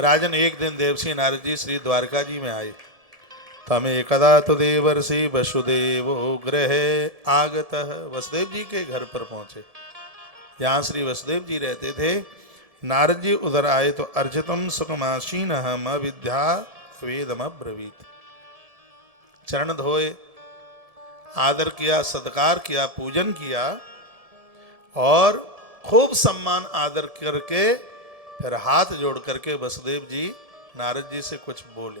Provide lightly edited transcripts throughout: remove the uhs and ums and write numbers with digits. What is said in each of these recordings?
राजन एक दिन देवसी नारद जी श्री द्वारका जी में आए। तमे कदा तो देवर्षि वसुदेवो गृह आगतः, वसुदेव जी के घर पर पहुंचे जहां श्री वसुदेव जी रहते थे। नारद जी उधर आए तो अर्चितम सुखमासीन विद्या वेदम ब्रवीत, चरण धोए, आदर किया, सत्कार किया, पूजन किया और खूब सम्मान आदर करके फिर हाथ जोड़ करके वसुदेव जी नारद जी से कुछ बोले।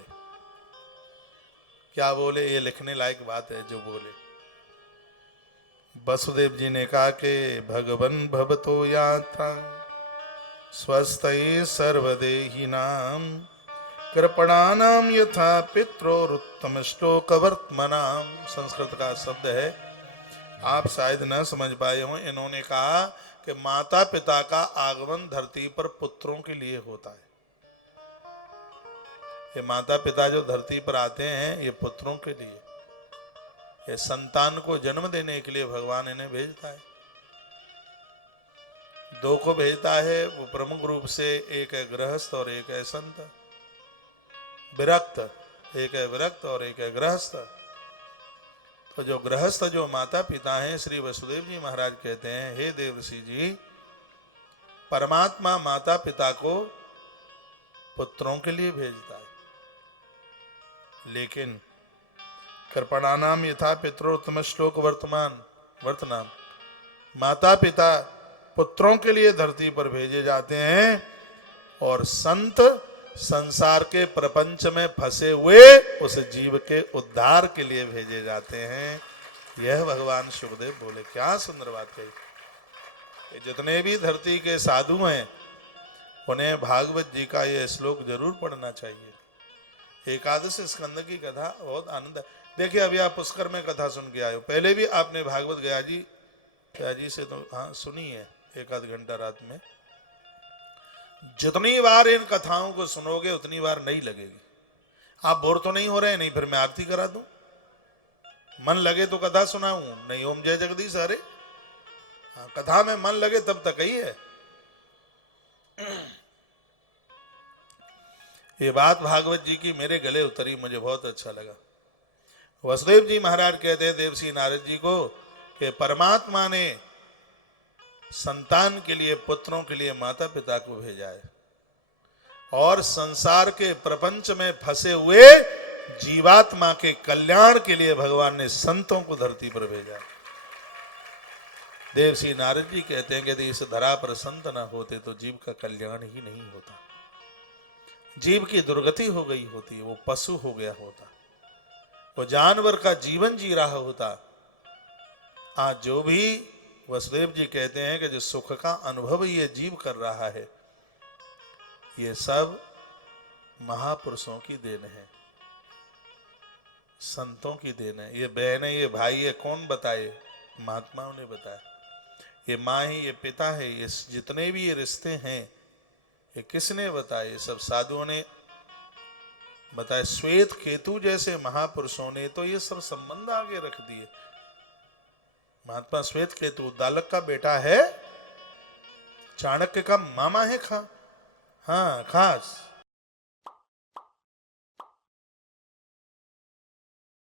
क्या बोले, ये लिखने लायक बात है जो बोले। वसुदेव जी ने कहा कि भगवन भवतो यात्रा स्वस्थये सर्वदेहिनाम कृपणानाम यथा पित्रोरुत्तम श्लोकवर्त्मनाम। संस्कृत का शब्द है, आप शायद न समझ पाए हो। इन्होंने कहा कि माता पिता का आगमन धरती पर पुत्रों के लिए होता है। ये माता पिता जो धरती पर आते हैं ये पुत्रों के लिए, ये संतान को जन्म देने के लिए भगवान इन्हें भेजता है। दो को भेजता है वो प्रमुख रूप से, एक है गृहस्थ और एक है संत विरक्त, एक है विरक्त और एक है गृहस्थ। तो जो गृहस्थ जो माता पिता हैं, श्री वसुदेव जी महाराज कहते हैं, हे देवर्षि जी, परमात्मा माता पिता को पुत्रों के लिए भेजता है, लेकिन कृपणानाम यथा पित्रोत्तम श्लोक वर्तनाम, माता पिता पुत्रों के लिए धरती पर भेजे जाते हैं और संत संसार के प्रपंच में फंसे हुए उस जीव के उद्धार के लिए भेजे जाते हैं। यह भगवान सुखदेव बोले। क्या सुंदर बात कही। जितने भी धरती के साधु हैं उन्हें भागवत जी का यह श्लोक जरूर पढ़ना चाहिए। एकादश स्कंद की कथा बहुत आनंद। देखिए अभी आप पुष्कर में कथा सुन के आए हो, पहले भी आपने भागवत गया जी से तो हाँ सुनी है एक आध घंटा रात में। जितनी बार इन कथाओं को सुनोगे उतनी बार नहीं लगेगी। आप बोर तो नहीं हो रहे? नहीं, फिर मैं आरती करा दूं। मन लगे तो कथा सुनाऊं, नहीं ओम जय जगदीश हरे। कथा में मन लगे तब तक ही है। ये बात भागवत जी की मेरे गले उतरी, मुझे बहुत अच्छा लगा। वसुदेव जी महाराज कहते हैं देवर्षि नारद जी को कि परमात्मा ने संतान के लिए, पुत्रों के लिए माता पिता को भेजा है और संसार के प्रपंच में फंसे हुए जीवात्मा के कल्याण के लिए भगवान ने संतों को धरती पर भेजा है। देवर्षि नारद जी कहते हैं कि यदि इस धरा पर संत ना होते तो जीव का कल्याण ही नहीं होता, जीव की दुर्गति हो गई होती, वो पशु हो गया होता, वो जानवर का जीवन जी रहा होता। आज जो भी वसुदेव जी कहते हैं कि जो सुख का अनुभव ये जीव कर रहा है, ये सब महापुरुषों की देन है, संतों की देन है। ये बहन है, ये भाई है, कौन बताए? महात्माओं ने बताया। ये माँ है, ये पिता है, ये जितने भी ये रिश्ते हैं ये किसने बताए? सब साधुओं ने बताए। श्वेत केतु जैसे महापुरुषों ने तो ये सब संबंध आगे रख दिए। महात्मा श्वेत केतु उद्दालक का बेटा है, चाणक्य का मामा है, हाँ खास।